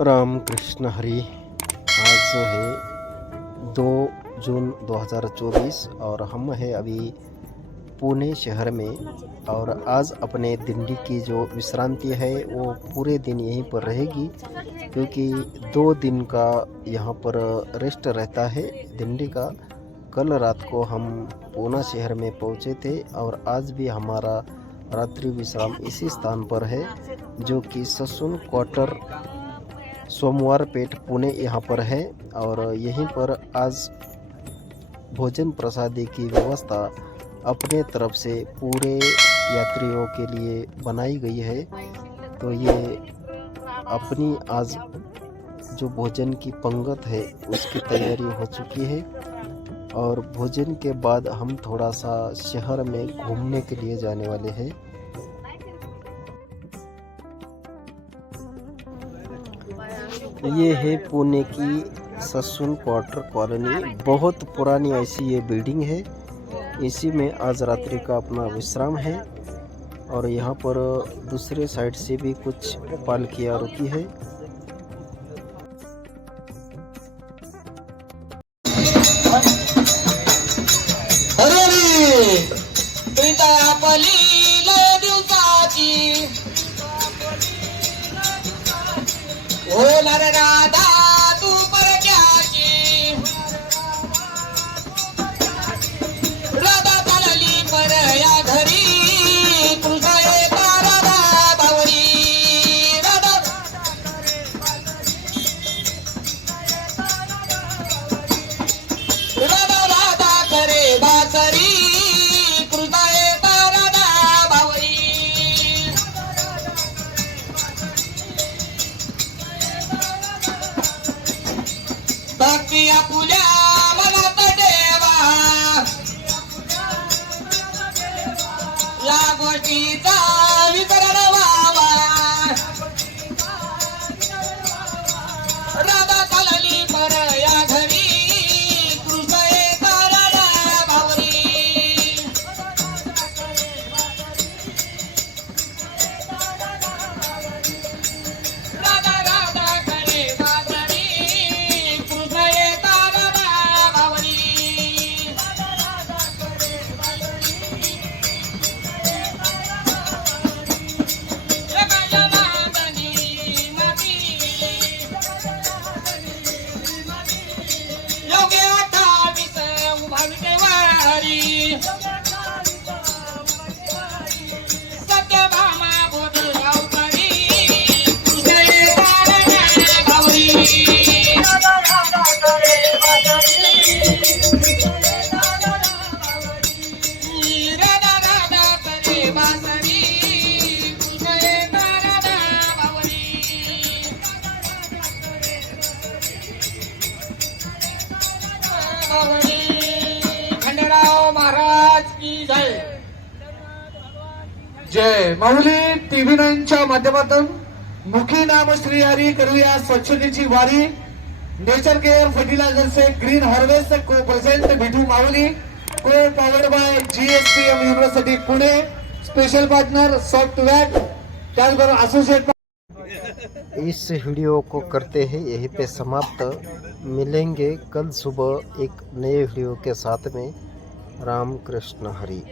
राम कृष्ण हरी। आज है 2 जून 2024 और हम है अभी पुणे शहर में। और आज अपने दिंडी की जो विश्रांति है वो पूरे दिन यहीं पर रहेगी, क्योंकि 2 दिन का यहाँ पर रेस्ट रहता है दिंडी का। कल रात को हम पुणे शहर में पहुँचे थे और आज भी हमारा रात्रि विश्राम इसी स्थान पर है, जो कि ससून क्वार्टर सोमवार पेट पुणे यहाँ पर है। और यहीं पर आज भोजन प्रसादी की व्यवस्था अपने तरफ से पूरे यात्रियों के लिए बनाई गई है। तो ये अपनी आज जो भोजन की पंगत है उसकी तैयारी हो चुकी है। और भोजन के बाद हम थोड़ा सा शहर में घूमने के लिए जाने वाले हैं। ये है पुणे की ससून क्वार्टर कॉलोनी। बहुत पुरानी ऐसी ये बिल्डिंग है, इसी में आज रात्रि का अपना विश्राम है। और यहाँ पर दूसरे साइड से भी कुछ पालकियाँ रुकी है। राधा तू परक्याची राधा चालली पर या घरी कृष्ण येता राधा बावरी राधा राधा राधा करे बासरी कृष्ण येता राधा बावरी भक्तिया फुल्या मनात देवा या गोष्टीचा विकरण व्हावा राधा चालली पर या घरी कृष्ण येता राधा बावरी राधा राधा करे बासरी कृष्ण येता राधा बावरी जगजनादनी माती योगे 28 उभा विटेवारी सत्यभामा बोध गावकरी कृष्ण येता राधा बावरी राधा राधा करे बासरी कृष्ण येता राधा बावरी खंडेराव महाराज की जय जय माऊली टीव्ही 9च्या माध्यमातून मुखी नाम श्री हरी करूया स्वच्छतेची वारी। नेचर केअर फर्टिलायझर से ग्रीन हार्वेस्ट को प्रेझेंट भेटू माऊली को powered by GSPM university Pune. Special partner software त्याचबरोबर एसोसिएट। इस वीडियो को करते हैं यहीं पे समाप्त। मिलेंगे कल सुबह एक नए वीडियो के साथ में। राम कृष्ण हरी।